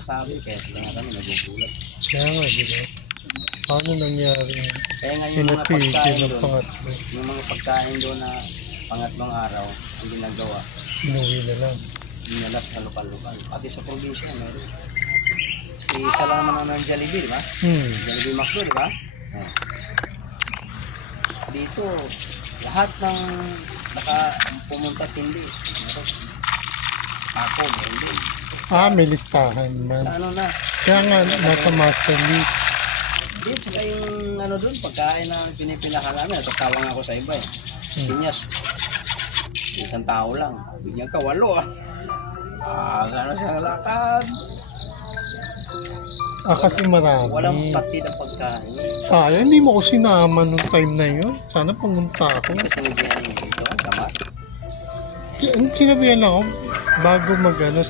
masasabi, kaya sila nga kami nagugulat. Kaya nga, di ba? Paano nangyari? Kaya nga yung mga pagkain Pinatigil ng doon, pangatlo. yung mga pagkain doon na pangatlong araw, ang ginagawa, Inuwi na lang. dinalas sa lokal-lokal. Pati sa probinsya, meron. Si isa lang naman ang Jollibee, di ba? Jollibee McDo, di ba? Oh. Dito, lahat ng pumunta tindi. Meron. Ako, meron din. May listahan man. Sa ano na? Kaya nga, nasa master list. Di, tsaka yung ano doon, pagkain na pinipilahan namin, natutawang ako sa iba eh. Sinyas, isang tao lang. Bigyan ka, 8 ah. Gano'n siya lakad. Kasi marami. Walang pati ng pagkain. Sayang, hindi mo ko sinama nung time na yun. Sana pumunta ako. Kasi nagyan dito, tama? Sinabihan lang ako, bago sabi niya,